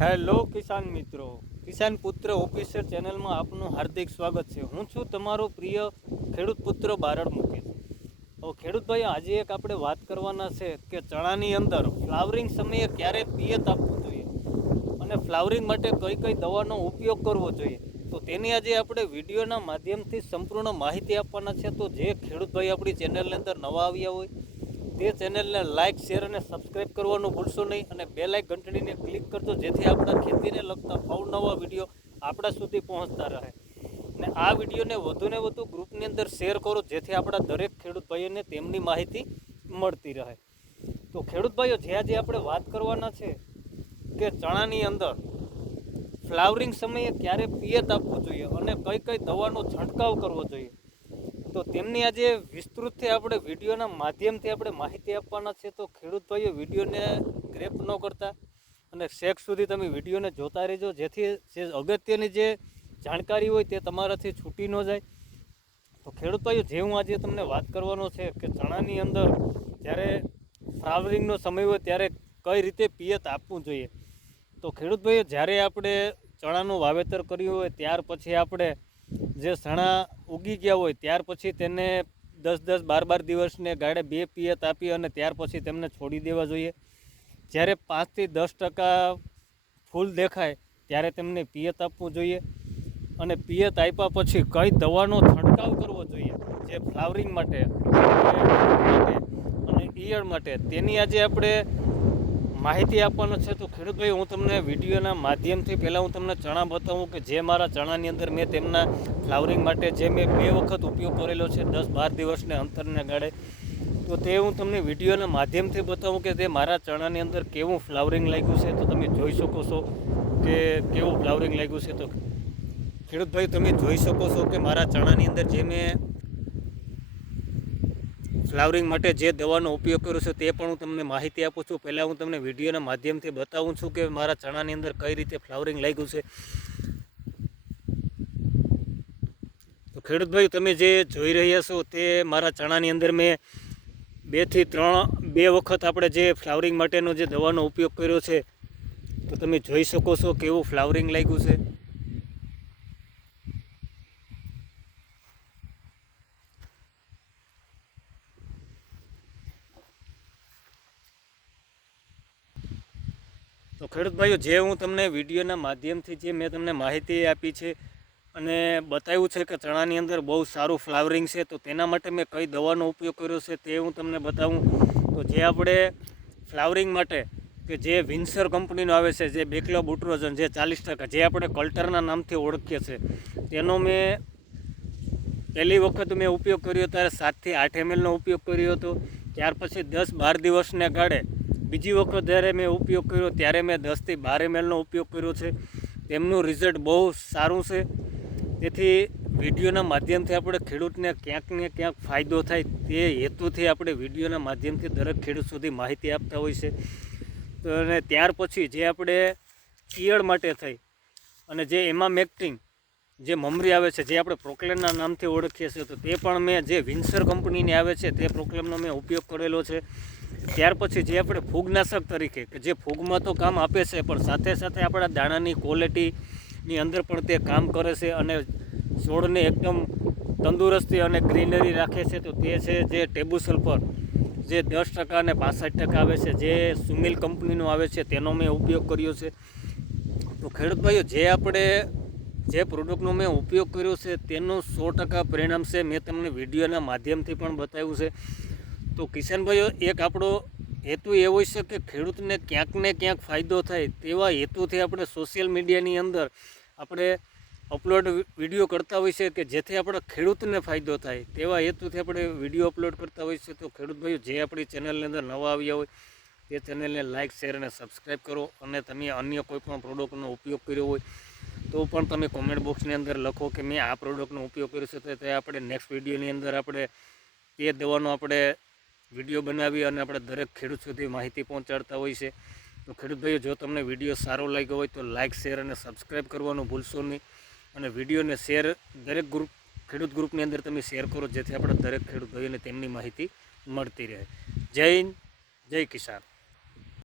Hello કિસાન મિત્રો, કિસાન પુત્ર officer ચેનલમાં આપનું હાર્દિક સ્વાગત છે। હું છું તમારો પ્રિય ખેડૂત પુત્ર બારડ મુકેશ। તો ખેડૂત ભાઈ, આજે એક આપણે વાત કરવાના છે કે ચણાની અંદર ફ્લાવરિંગ સમયે ક્યારે પિયત આપવું જોઈએ અને ફ્લાવરિંગ માટે કઈ કઈ દવાનો ઉપયોગ કરવો જોઈએ, તો તેની આજે આપણે વિડીયોના માધ્યમથી સંપૂર્ણ માહિતી આપવાના છે। તો જે ખેડૂત ભાઈ આપણી ચેનલની અંદર નવા આવ્યા હોય તે ચેનલને લાઇક, શેર અને સબસ્ક્રાઈબ કરવાનું ભૂલશો નહીં અને બે લાઇક ઘંટડીને ક્લિક કરજો, જેથી આપણા ખેતીને લગતા અવનવા વિડીયો આપણા સુધી પહોંચતા રહે। અને આ વિડીયોને વધુને વધુ ગ્રુપની અંદર શેર કરો, જેથી આપણા દરેક ખેડૂત ભાઈઓને તેમની માહિતી મળતી રહે। તો ખેડૂત ભાઈઓ, જે આજે આપણે વાત કરવાના છે કે ચણાની અંદર ફ્લાવરિંગ સમયે ક્યારે પિયત આપવું જોઈએ અને કઈ કઈ દવાનો છંટકાવ કરવો જોઈએ, તો તેમની આજે વિસ્તૃતથી આપણે વિડીયોના માધ્યમથી આપણે માહિતી આપવાના છે। તો ખેડૂત ભાઈઓ, વિડીયોને ગ્રેપ ન કરતા અને શેક સુધી તમે વિડીયોને જોતા રહેજો, જેથી જે અગત્યની જે જાણકારી હોય તે તમારાથી છૂટી ન જાય। તો ખેડૂત ભાઈઓ, જે હું આજે તમને વાત કરવાનો છે કે ચણાની અંદર જ્યારે ફ્લાવરિંગનો સમય હોય ત્યારે કઈ રીતે પિયત આપવું જોઈએ। તો ખેડૂત ભાઈઓ, જ્યારે આપણે ચણાનું વાવેતર કર્યું હોય ત્યાર પછી આપણે જે ચણા ઉગી ગયા હોય ત્યાર પછી તેને 10-10, 12-12 દિવસને ગાળે 2 પિયત આપી અને ત્યાર પછી તેમને છોડી દેવા જોઈએ। જ્યારે 5થી 10% ફૂલ દેખાય ત્યારે તેમને પિયત આપવું જોઈએ અને પિયત આપ્યા પછી કઈ દવાનો છંટકાવ કરવો જોઈએ જે ફ્લાવરિંગ માટે અને ઈયળ માટે, તેની આજે આપણે માહિતી આપવાનો છે। તો ખેડૂત ભાઈ, હું તમને વિડીયોના માધ્યમથી પહેલાં હું તમને ચણા બતાવું કે જે મારા ચણાની અંદર મેં તેમના ફ્લાવરિંગ માટે જે મેં 2 વખત ઉપયોગ કરેલો છે 10-12 દિવસને અંતરને ગાળે, તો તે હું તમને વિડીયોના માધ્યમથી બતાવું કે તે મારા ચણાની અંદર કેવું ફ્લાવરિંગ લાગ્યું છે। તો તમે જોઈ શકો છો કે કેવું ફ્લાવરિંગ લાગ્યું છે। તો ખેડૂત ભાઈ, તમે જોઈ શકો છો કે મારા ચણાની અંદર જે મેં ફ્લાવરિંગ માટે જે દવાનો ઉપયોગ કર્યો છે તે પણ હું તમને માહિતી આપું છું। પહેલાં હું તમને વિડીયોના માધ્યમથી બતાવું છું કે મારા ચણાની અંદર કઈ રીતે ફ્લાવરિંગ લાગ્યું છે। તો ખેડૂત ભાઈ, તમે જે જોઈ રહ્યા છો તે મારા ચણાની અંદર મેં 2 વખત આપણે જે ફ્લાવરિંગ માટેનો જે દવાનો ઉપયોગ કર્યો છે, તો તમે જોઈ શકો છો કેવું ફ્લાવરિંગ લાગ્યું છે। તો ખેડૂત ભાઈઓ, જે હું તમને વિડીયોના માધ્યમથી જે મેં તમને માહિતી આપી છે અને બતાવ્યું છે કે ચણાની અંદર બહુ સારું ફ્લાવરિંગ છે, તો તેના માટે મેં કઈ દવાનો ઉપયોગ કર્યો છે તે હું તમને બતાવું। તો જે આપણે ફ્લાવરિંગ માટે કે જે વિન્સર કંપનીનો આવે છે, જે બેક્લોબુટ્રોઝન, જે 40%, જે આપણે કલ્ટરના નામથી ઓળખીએ છીએ, તેનો મેં પહેલી વખત મેં ઉપયોગ કર્યો ત્યારે 7થી 8 mlનો ઉપયોગ કર્યો હતો। ત્યાર પછી 10-12 દિવસને ગાળે બીજી વખત જ્યારે મેં ઉપયોગ કર્યો ત્યારે મેં 10થી 12 mlનો ઉપયોગ કર્યો છે। તેમનું રિઝલ્ટ બહુ સારું છે। તેથી વિડીયોના માધ્યમથી આપણે ખેડૂતને ક્યાંક ને ક્યાંક ફાયદો થાય તે હેતુથી આપણે વિડીયોના માધ્યમથી દરેક ખેડૂત સુધી માહિતી આપતા હોય છે। તો અને ત્યાર પછી જે આપણે ઈયળ માટે થઈ અને જે એમામેક્ટિન જે મમરી આવે છે, જે આપણે પ્રોક્લેનના નામથી ઓળખીએ છીએ, તો તે પણ મેં જે વિન્સર કંપનીની આવે છે તે પ્રોક્લેનનો મેં ઉપયોગ કરેલો છે। ત્યાર પછી જે આપણે ફૂગનાશક તરીકે કે જે ફૂગમાં તો કામ આપે છે પણ સાથે સાથે આપણા દાણાની ક્વોલિટીની અંદર પણ તે કામ કરે છે અને છોડને એકદમ તંદુરસ્તી અને ગ્રીનરી રાખે છે, તો તે છે જે ટેબુ સલ્ફર, જે 10% અને 65% આવે છે, જે સુમિલ કંપનીનું આવે છે, તેનો મેં ઉપયોગ કર્યો છે। તો ખેડૂત ભાઈઓ, જે આપણે જે પ્રોડક્ટનો મેં ઉપયોગ કર્યો છે તેનું 100% પરિણામ છે, મેં તમને વિડીયોના માધ્યમથી પણ બતાવ્યું છે। તો કિસાન ભાઈઓ, એક આપણો હેતુ એવો છે કે ખેડૂતને ક્યાંક ને ક્યાંક ફાયદો થાય તેવા હેતુથી આપણે સોશિયલ મીડિયાની અંદર આપણે અપલોડ વિડીયો કરતા હોય છે કે જેથી આપણે ખેડૂતને ફાયદો થાય તેવા હેતુથી આપણે વિડીયો અપલોડ કરતા હોય છે। તો ખેડૂત ભાઈઓ, જે આપણી ચેનલની અંદર નવા આવ્યા હોય તે ચેનલને લાઇક, શેર અને સબસ્ક્રાઈબ કરો અને તમે અન્ય કોઈ પણ પ્રોડક્ટનો ઉપયોગ કર્યો હોય તો પણ તમે કોમેન્ટ બોક્સની અંદર લખો કે મેં આ પ્રોડક્ટનો ઉપયોગ કર્યો છે, તો તે આપણે નેક્સ્ટ વિડીયોની અંદર આપણે તે દવાનો આપણે વિડીયો બનાવી અને આપણે દરેક ખેડૂત સુધી માહિતી પહોંચાડતા હોય છે। તો ખેડૂત ભાઈઓ, જો તમને વિડીયો સારો લાગ્યો હોય તો લાઇક, શેર અને સબસ્ક્રાઈબ કરવાનું ભૂલશો નહીં અને વિડીયોને શેર દરેક ખેડૂત ગ્રુપની અંદર તમે શેર કરો, જેથી આપણા દરેક ખેડૂત ભાઈઓને તેમની માહિતી મળતી રહે। જય હિન્દ, જય કિસાન।